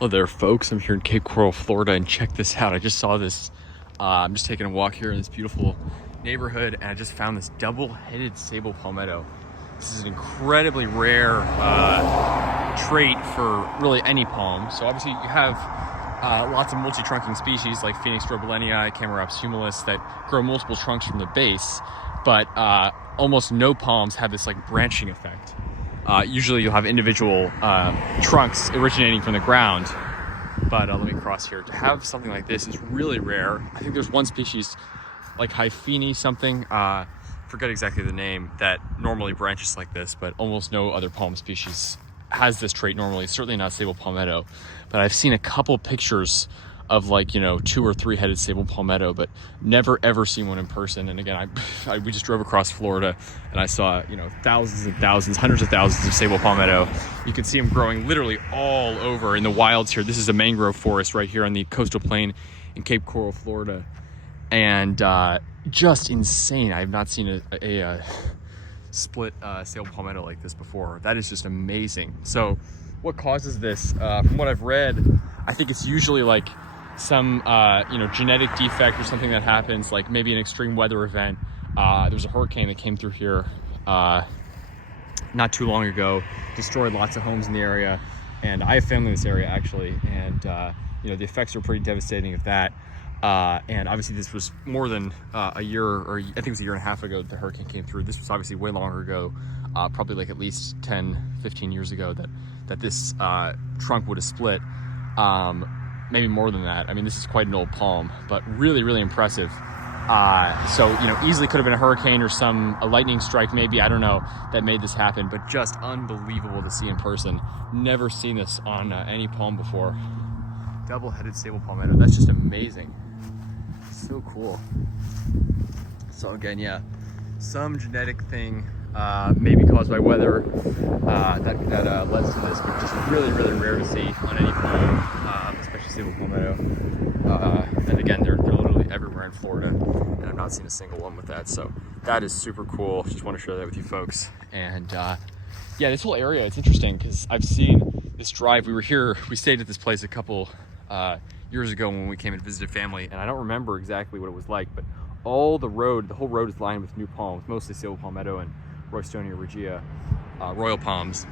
Hello there, folks. I'm here in Cape Coral, Florida, and check this out. I just saw this. I'm just taking a walk here in this beautiful neighborhood, and I just found this double-headed sable palmetto. This is an incredibly rare trait for really any palm. So obviously you have lots of multi-trunking species like Phoenix robillenii, Camaraps humilis that grow multiple trunks from the base, but almost no palms have this like branching effect. Usually you'll have individual trunks originating from the ground, but let me cross here. To have something like this is really rare. I think there's one species like Hyphene something, forget exactly the name, that normally branches like this, but almost no other palm species has this trait normally. Certainly not sable palmetto, but I've seen a couple pictures of like, you know, 2 or 3 headed sable palmetto, but never ever seen one in person. And again, we just drove across Florida and I saw, you know, thousands and thousands, hundreds of thousands of sable palmetto. You can see them growing literally all over in the wilds here. This is a mangrove forest right here on the coastal plain in Cape Coral, Florida. And just insane. I have not seen a split sable palmetto like this before. That is just amazing. So what causes this? From what I've read, I think it's usually like some you know, genetic defect or something that happens, like maybe an extreme weather event. There was a hurricane that came through here not too long ago, destroyed lots of homes in the area, and I have family in this area actually, and you know, the effects are pretty devastating of that. And obviously this was more than a year, or I think it was a year and a half ago that the hurricane came through. This was obviously way longer ago, probably like at least 10, 15 years ago that this trunk would have split. Maybe more than that. I mean, this is quite an old palm, but really, really impressive. So, you know, easily could have been a hurricane or a lightning strike maybe, I don't know, that made this happen, but just unbelievable to see in person. Never seen this on any palm before. Double-headed sable palmetto, that's just amazing. So cool. So again, yeah, some genetic thing, maybe caused by weather, that led to this, but just really, really rare to see on any palm, especially sable palmetto. And again, they're literally everywhere in Florida, and I've not seen a single one with that. So that is super cool. Just want to share that with you folks. And yeah, this whole area, it's interesting because I've seen this drive. We stayed at this place a couple years ago when we came and visited family, and I don't remember exactly what it was like, but the whole road is lined with new palms, mostly sable palmetto and Roystonia regia, royal palms,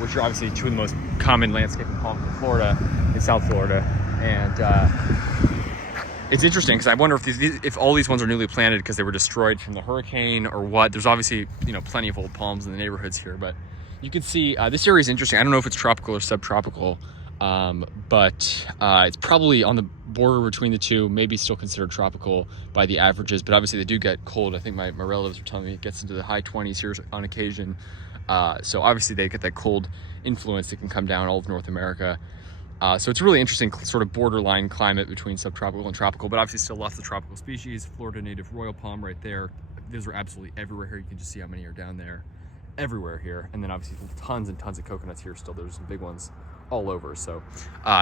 which are obviously 2 of the most common landscaping palms in Florida, in South Florida. And it's interesting because I wonder if all these ones are newly planted because they were destroyed from the hurricane or what. There's obviously, you know, plenty of old palms in the neighborhoods here, but you can see this area is interesting. I don't know if it's tropical or subtropical, but it's probably on the border between the two, maybe still considered tropical by the averages, but obviously they do get cold. I think my relatives were telling me it gets into the high 20s here on occasion. So obviously they get that cold influence that can come down all of North America. So it's a really interesting sort of borderline climate between subtropical and tropical, but obviously still lots of tropical species. Florida native royal palm right there. Those are absolutely everywhere here. You can just see how many are down there everywhere here. And then obviously tons and tons of coconuts here still. There's some big ones all over. So,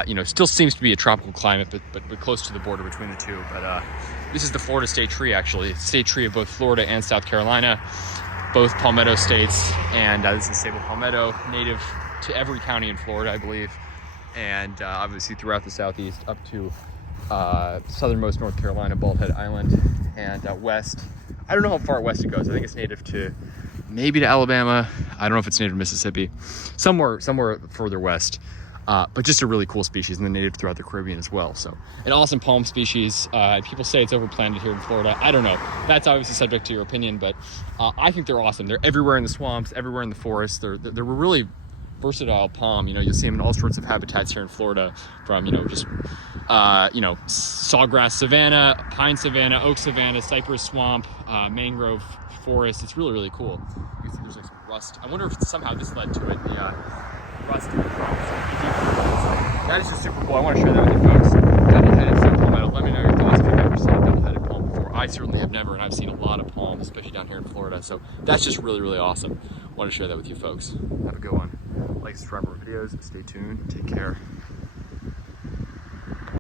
you know, still seems to be a tropical climate, but close to the border between the two. But this is the Florida state tree, actually. It's a state tree of both Florida and South Carolina, both palmetto states. And this is sable palmetto, native to every county in Florida, I believe. And obviously throughout the southeast up to southernmost North Carolina, Bald Head Island, and west. I don't know how far west it goes. I think it's native to maybe to Alabama. I don't know if it's native to Mississippi, somewhere further west. But just a really cool species, and then native throughout the Caribbean as well. So an awesome palm species. People say it's overplanted here in Florida. I don't know. That's obviously subject to your opinion, but I think they're awesome. They're everywhere in the swamps, everywhere in the forest. They're really versatile palm. You know, you'll see them in all sorts of habitats here in Florida, from, you know, just you know, sawgrass savanna, pine savanna, oak savanna, cypress swamp, mangrove forest. It's really, really cool. You can see there's like some rust. I wonder if somehow this led to it. The rust in the trunks. That is just super cool. I want to share that with you folks. Double-headed sable palmetto. Let me know your thoughts if you've ever seen a double-headed palm before. I certainly have never, and I've seen a lot of palms, especially down here in Florida. So that's just really, really awesome. I want to share that with you folks. Have a good one. Like, subscribe to our videos. Stay tuned. Take care.